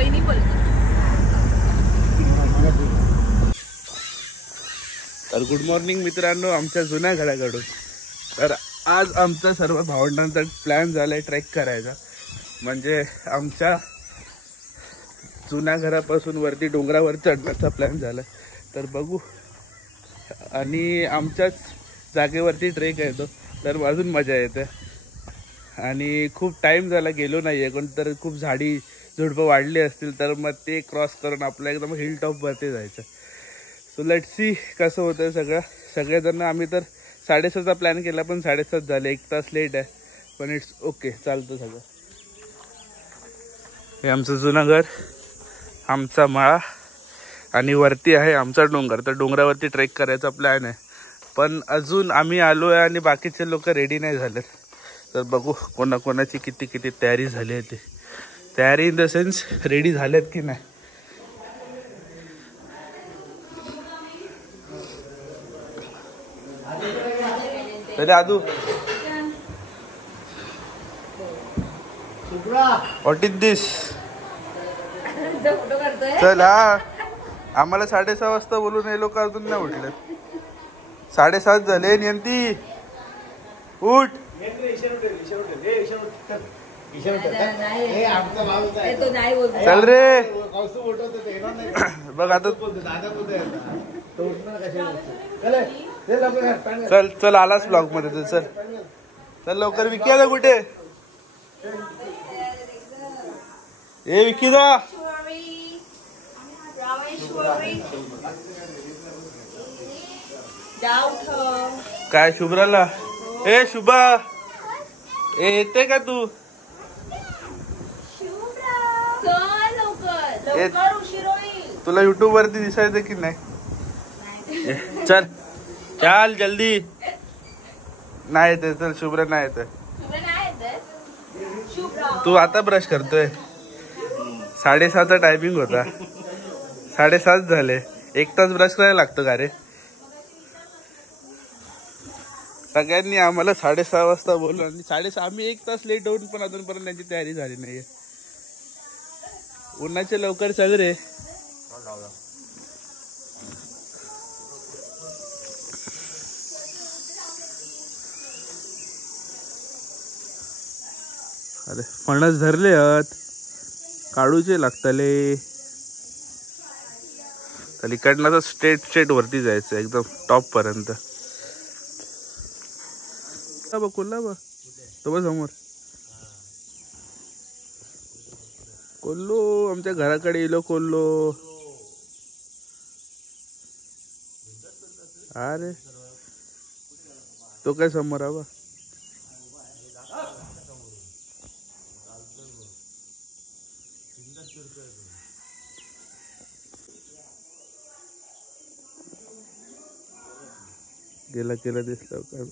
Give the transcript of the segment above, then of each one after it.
वहिनी बोलतो. तर गुड मॉर्निंग मित्रांनो आमच्या जुन्या घराकडून. तर आज आमचा सर्व भावंडांचा प्लॅन झालाय ट्रेक करायचा. म्हणजे आमच्या जुन्या घरापासून वरती डोंगरावर चढण्याचा प्लॅन झाला. तर बघू, आणि आमच्याच जागेवरती ट्रेक आहे तो, तर अजून मजा येते. आणि खूप टाईम झाला गेलो नाही आहे, कोणतर खूप झाडी झुडपं वाढली असतील तर मग ते क्रॉस करून आपल्या एकदम हिल टॉपवरती जायचं. सो लेट्स सी कसं होतं सगळं. सगळेजण आम्ही तर 6:30चा प्लॅन केला, पण 7:30 झाले, 1 तास लेट आहे, पण इट्स ओके, चालतं सगळं. हे आमचं जुनं घर, आमचा माळा, आणि वरती आहे आमचा डोंगर. तर डोंगरावरती ट्रेक करायचा प्लॅन आहे, पण अजून आम्ही आलो आहे आणि बाकीचे लोक रेडी नाही झालेत. तर बघू कोणाकोणाची किती तयारी झाली आहे. ते तयारी इन द सेन्स रेडी झालेत की नाही. पहिले आदू, व्हॉट इज दिस? चल, हा आम्हाला 6:30 वाजता बोलून हे लोक अजून नाही उठले. 7:30 झाले. नियंती उठ. चल रे. बघ आता चल चल आलास ब्लॉग मध्ये तू. चल चल लवकर. विकी आता कुठे? ए विकी दा. काय शुभ्राला? ए शुभा, ए येते का तू? तुला युट्यूब वरती दिसायचं की नाही? चल चल जल्दी. नाही येते. चल शुभ्रा नाही येते. तू आता ब्रश करतोय. 6:30चा टायमिंग होता, 7:30 झाले. 1 तास ब्रश करायला लागतो का रे? सगळ्यांनी आम्हाला 6:30 वाजता बोललो आणि 6:30 आम्ही 1 तास लेट होऊन पण अजूनपर्यंत त्यांची तयारी झाली नाहीये. उन्हाचे लवकर चल रे. अरे फणस धरले आहेत, काढूचे लागतले. तर इकडनं तर स्ट्रेट वरती जायचं एकदम टॉप पर्यंत. कोल्हा तो बघ समोर. कोल्हो आमच्या घराकडे येलो. कोल्हो अरे तो काय समोर आबा. गेला केला दिसला काय.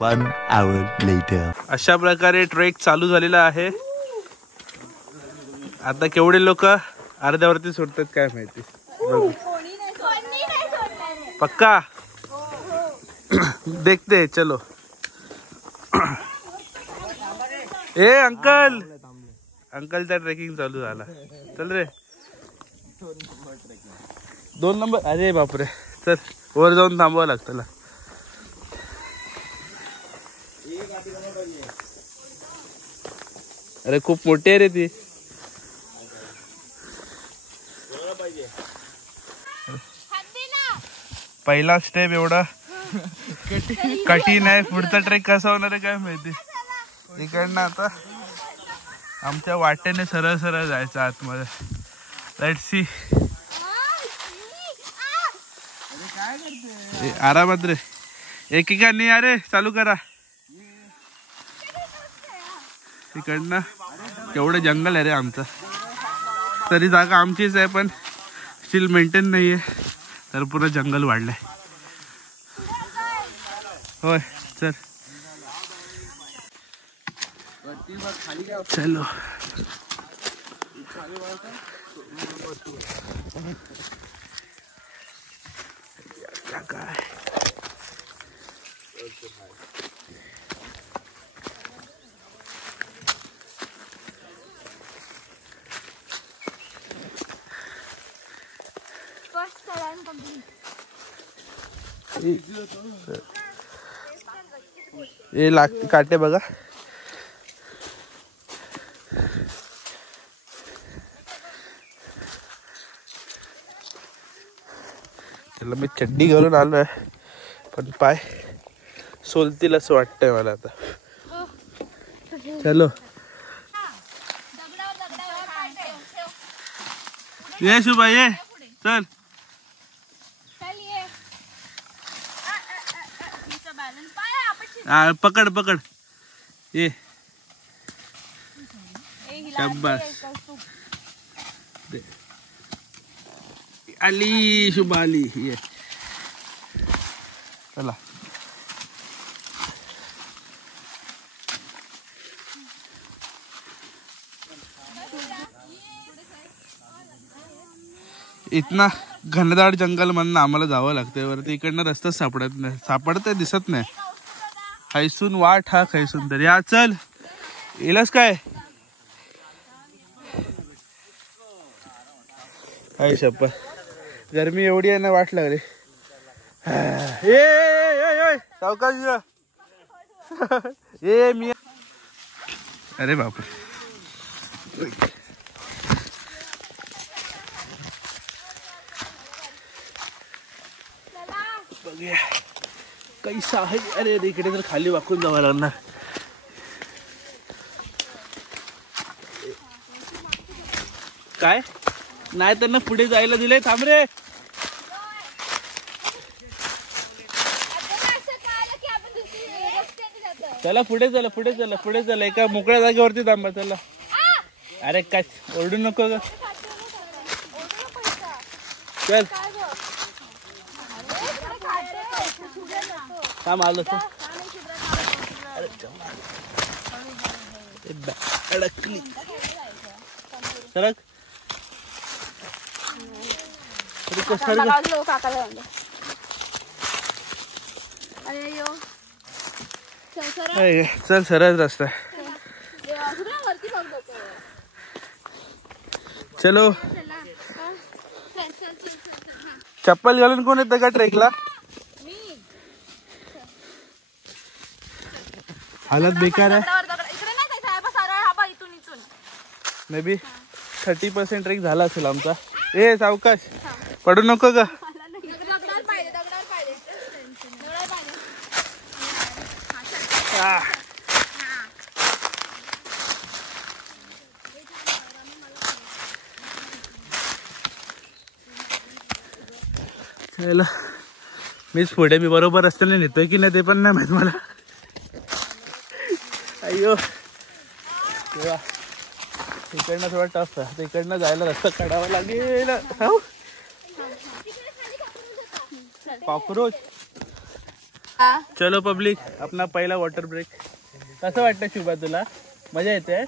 One hour later. अशा प्रकारे ट्रेक चालू झालेला आहे. आता केवढे लोक अर्ध्यावरती सोडतात काय माहिती. पक्का देखते. चलो. ए अंकल, अंकलचा ट्रेकिंग चालू झाला. चल रे. 2 नंबर. अरे बापरे. चल वर जाऊन थांबावं लागतं. अरे खूप मोठी आहे रे ती. पहिला स्टेप एवढा कठीण आहे. पुढचा ट्रेक कसा होणार आहे काय माहिती. इकडनं आता आमच्या वाटेने सरळ सरळ जायचं आतमध्ये. Let's see. आरामात रे. एकेकाने अरे चालू करा. इकडनं केवढं जंगल आहे रे आमचं. तरी जागा आमचीच आहे पण स्टील मेंटेन नाही आहे, तर पुरं जंगल वाढलंय. होय चल चलो. काय हे लागते काटे बघा. त्याला मी चड्डी घालून आलोय पण पाय सोलतील असं वाटतंय मला आता. चलो ये शुभा ये चल. पकड पकड ये. शाबास आली शुभा आली. ये चला. इतना घनदाट जंगल मधनं आम्हाला जावं लागतंय वरती. इकडनं रस्ता सापडत नाही. सापडतंय दिसत नाही. खैसून वाट हा खैसून तर या. चल येलस काय काय शप्पा. गरमी एवढी आहे ना वाट लागली. सावकाश ये मी. अरे बापरे. बघूया कैसा आहे. अरे इकडे तर खाली वाकून जावं लागणार. काय नाही त्यांना पुढे जायला दिले. थांब रे. चला पुढे चला पुढे चला पुढे चला. एका मोकळ्या जागेवरती थांबा. चला. अरे काय ओरडू नको ग. चल थांब आलो तर. अडकली. सरक चल सरळ रस्ता. चलो. चप्पल घालून कोण येतं का ट्रेकला. हालत बेकार आहे. मे बी 30% ट्रेक झाला असेल आमचा. ए सावकाश पडू नको ग. चला मीच पुढे. मी बरोबर रस्त्याने नेतोय की नाही ते पण नाही माहित मला. अय्यो तेव्हा इकडनं थोडा टफ आहे. इकडनं जायला रस्ता काढावा लागेल. कॉकरोच. चलो पब्लिक अपना पहिला वॉटर ब्रेक. कसं वाटतं शुभा तुला. मजा येते.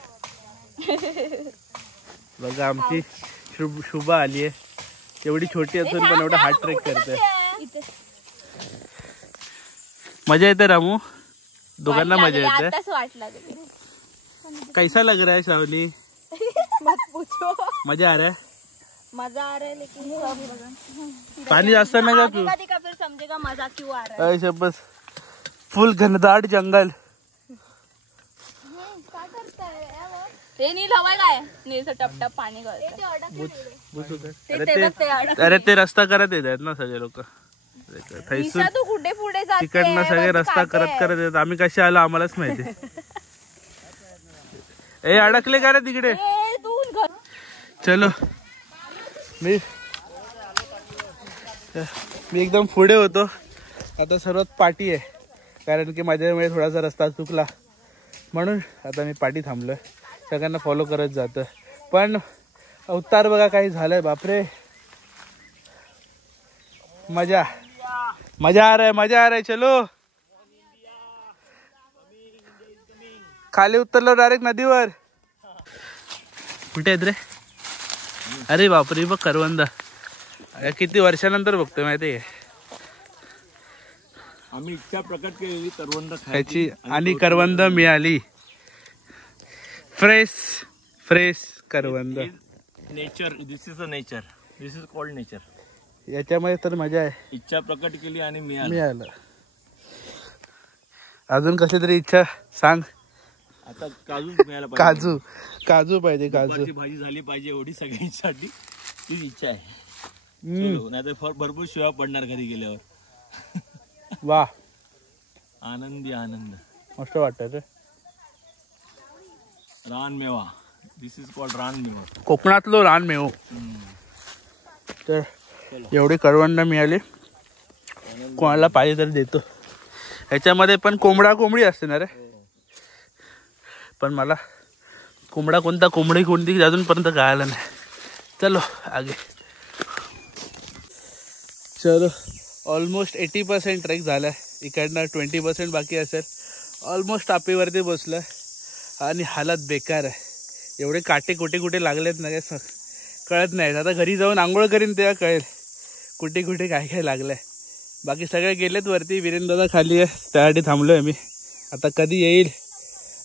बघा आमची शुभा आली आहे. एवढी छोटी असून पण एवढा हार्ड ट्रेक करते. मजा येते रामू. दोघांना मजा येते. कैसा लग रहा है श्रावणी. मत पूछो. मजा आ रहा है. मजा आ रहा है लेकिन पानी जास्त ना का तू. फिर समझेगा मजा क्यों आ रहा है. बस फुल घनदाट जंगल. काय करताय हे. नील हवाय काय. नीलचं टपटप पाणी गळतं. अरे ते रस्ता करत येतात ना सगळे लोक. कुठे पुढे तिकडनं सगळे रस्ता करत करत येतात. आम्ही कसे आलो आम्हालाच माहिती. ए अडकले का रे तिकडे. चलो मी एकदम पुढे होतो. आता सर्वात पाठी आहे कारण की माझ्यामुळे थोडासा रस्ता चुकला म्हणून आता मी पाठी थांबलोय. सगळ्यांना फॉलो करत जातं. पण उतार बघा काही झालंय. बापरे मजा मजा आ रहा है. मजा आ रहा है. चलो खाली उतरलो डायरेक्ट नदीवर. कुठे आहेत रे. अरे बापरे बघ करवंद. किती वर्षानंतर बघतोय माहिती आहे. आम्ही इच्छा प्रकट केलेली करवंद खायची आणि करवंद मिळाली. फ्रेश फ्रेश करवंद. Nature, this is a nature, this is called nature. याच्यामध्ये तर मजा आहे. इच्छा प्रकट केली आणि मिळालं. अजून कसली तरी इच्छा सांग. आता काजू मिळायला पाहिजे. काजू काजू पाहिजे. काजूची भाजी झाली पाहिजे एवढी सगळ्यांसाठी तीच इच्छा आहे. नाहीतर भरपूर शिवाय पडणार घरी गेल्यावर. वा आनंदी आनंद. मस्त वाटत रे. रानमेवा, दिस इज कॉल्ड रानमेवा. कोकणातलो रानमेवा. तर एवढी करवंद मिळाली. कोणाला पाहिजे तर देतो. ह्याच्यामध्ये पण कोंबडी असते ना रे. पण मला कोंबडी कोणती अजूनपर्यंत कळायला नाही. चलो आगे. चलो ऑलमोस्ट 80% ट्रेक झालाय. इकडनं 20% बाकी असेल. ऑलमोस्ट टापीवरती बसलोय आणि हालत बेकार आहे. एवढे काटे कुठे लागलेत ना काय कळत नाही. आता घरी जाऊन आंघोळ करीन तेव्हा कळेल कुठे काय लागलंय. बाकी सगळे गेलेत वरती. वीरेंद्र दादा खाली आहे, त्यासाठी थांबलोय मी. आता कधी येईल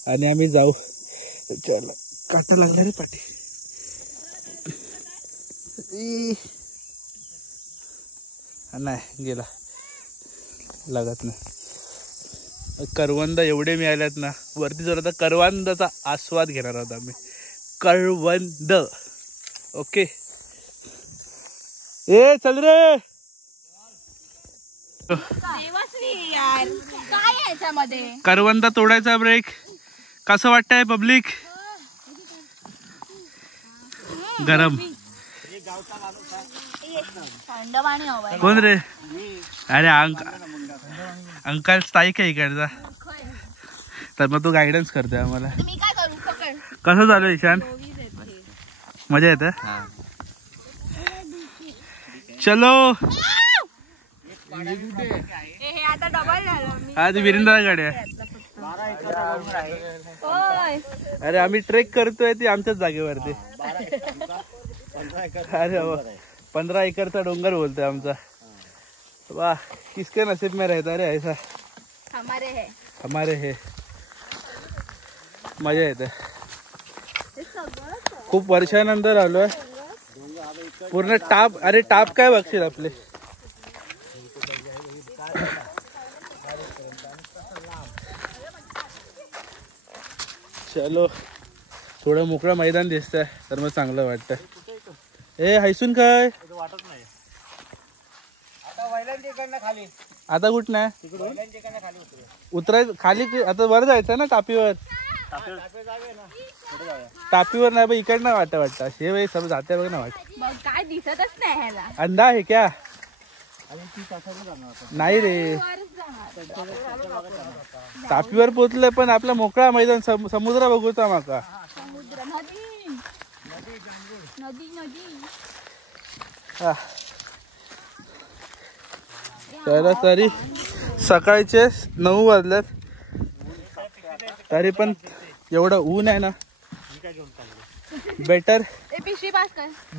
आणि आम्ही जाऊ. चला काटा लागला रे पाठी. नाही गेला, लागत नाही. करवंद एवढे मिळाल्यात ना वरती. जर आता करवंदाचा आस्वाद घेणार आहोत आम्ही. करवंद. ओके ए चल रे. करवंद तोडायचा ब्रेक. कसं वाटतंय पब्लिक? गरम. कोण रे? अरे अंकल स्थायिक आहे इकडचा. तर मग तू गायडन्स करतोय आम्हाला. कसं चालू आहे ईशान? मजा येते. चलो आज वीरेंद्रकडे. अरे आम्ही ट्रेक करतोय ती आमच्याच जागेवरती. अरे 15 एकरचा डोंगर बोलतोय आमचा. वाह किसके नसीब में रहता रे ऐसा. हमारे है. मजा येते. खूप वर्षानंतर आलोय. पूर्ण टाप. अरे टाप काय बघशील आपले. चलो थोडं मोकळं मैदान दिसतंय तर मग चांगलं वाटतं. ए हैसून काय वाटत नाही. आता कुठं नाही उतराय खाली. आता वर जायचं ना टापीवर. टापीवर नाही इकडनं वाटतं. हे बाई सब जाते बघ ना. काय दिसतच नाही. अंधा आहे क्या? नाही रे टापीवर पोचलंय पण आपला मोकळा मैदान समुद्र बघूचा माका. त्याला तरी सकाळचे 9 वाजल्यात तरी पण एवढं ऊन आहे ना. बेटर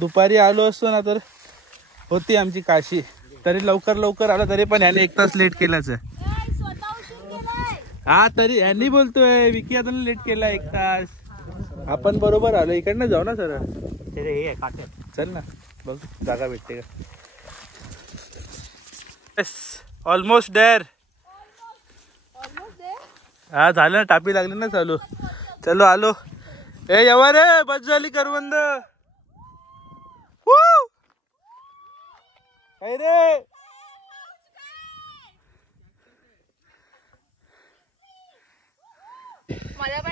दुपारी आलो असतो ना तर होती आमची काशी. तरी लवकर आला तरी पण याने 1 तास लेट केलाच आहे. हा तरी यांनी बोलतोय विकी आता लेट केला 1 तास. आपण बरोबर आलो. इकडनं जाऊ ना सर. चल ना बघ जागा भेटते का. Almost there. हा झालं ना. टापी लागली ना चालू. चलो आलो. ए येवा रे बस झाली करवंद. काय रे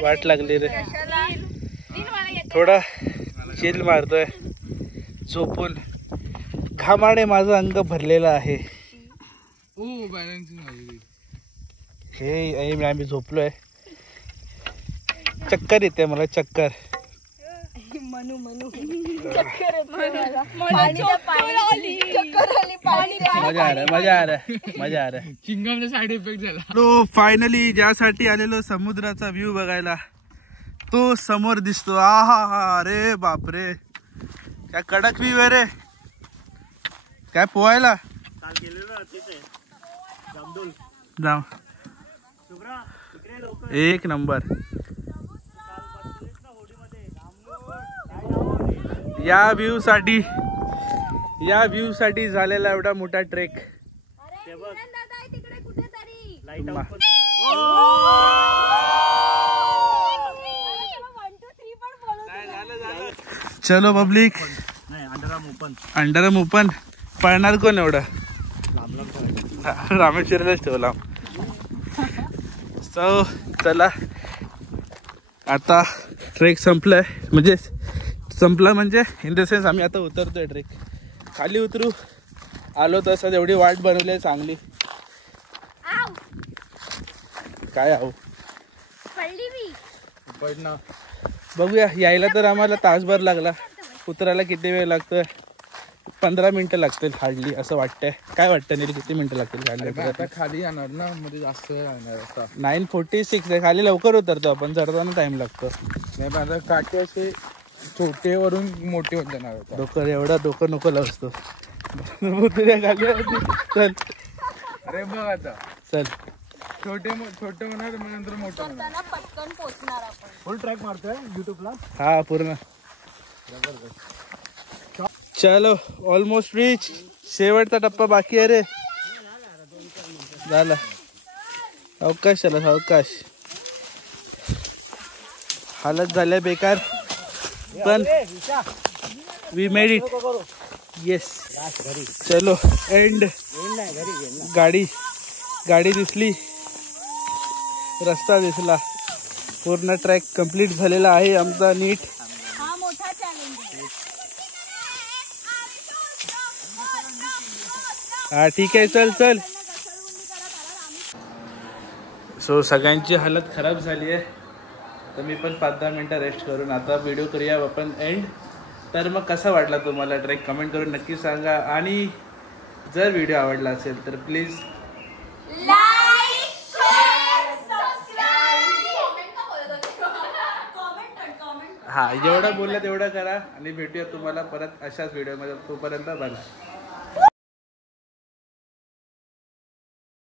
वाट लागली रे. थोडा चिल मारतोय झोपून. घामाने माझं अंग भरलेलं आहे. हे आम्ही झोपलोय. चक्कर येते मला. चक्कर मजा आ रहा. चिंगमचा साइड इफेक्ट झाला. तो फायनली ज्यासाठी आलेलो समुद्राचा व्ह्यू बघायला तो समोर दिसतो. आहा अरे बापरे काय कडक व्ह्यू आहे रे. काय पोहायला जाऊ एक नंबर. या व्ह्यू साठी झालेला एवढा मोठा ट्रेक. चलो पब्लिक. अंडरम ओपन पळणार कोण एवढं. रामेश्वरलाच ठेवला. सो चला आता ट्रेक संपलाय. म्हणजे इन द सेन्स आम्ही आता उतरतोय. ट्रेक खाली उतरू आलो तसं एवढी वाट बनवली आहे चांगली. काय आहो बघूया. यायला तर आम्हाला तासभर लागला. उतरायला किती वेळ लागतोय. 15 मिनिटं लागतील हार्डली असं वाटतंय. काय वाटतं नील किती मिनिटं लागतील आता खाली जाणार ना मध्ये जास्त वेळ लागणार. 9:46 आहे. खाली लवकर उतरतो आपण. चढताना टाइम लागतो. नाही पण आता काटे असे छोटे वरून मोठे होत जाणार होता. डोकं नको लावतो. चल अरे बघ आता चल. छोटे होणार मग नंतर मोठं होणार. पटकन पोचणार आपण. फुल ट्रॅक मारतोय युट्यूबला. हा पूर्ण. चलो ऑलमोस्ट रीच. शेवटचा टप्पा बाकी आहे रे. झाला. अवकाश चला अवकाश. हालत झाल्या बेकार पण वी मेड इट. येस चलो एंड. गाडी दिसली. रस्ता दिसला. पूर्ण ट्रॅक कंप्लीट झालेला आहे आमचा नीट. हा मोठा चॅलेंज. हा ठीक आहे चल. सो सगळ्यांची हालत खराब झाली आहे. तर मी पण 5-10 मिनटं रेस्ट करून आता व्हिडिओ करूया आपण एंड. तर मग कसा वाटला तुम्हाला ट्रेक कमेंट करून नक्की सांगा. आणि जर व्हिडिओ आवडला असेल तर प्लीज हा जेवढं बोललं तेवढं करा. आणि भेटूया तुम्हाला परत अशाच व्हिडिओमध्ये. तोपर्यंत बघा.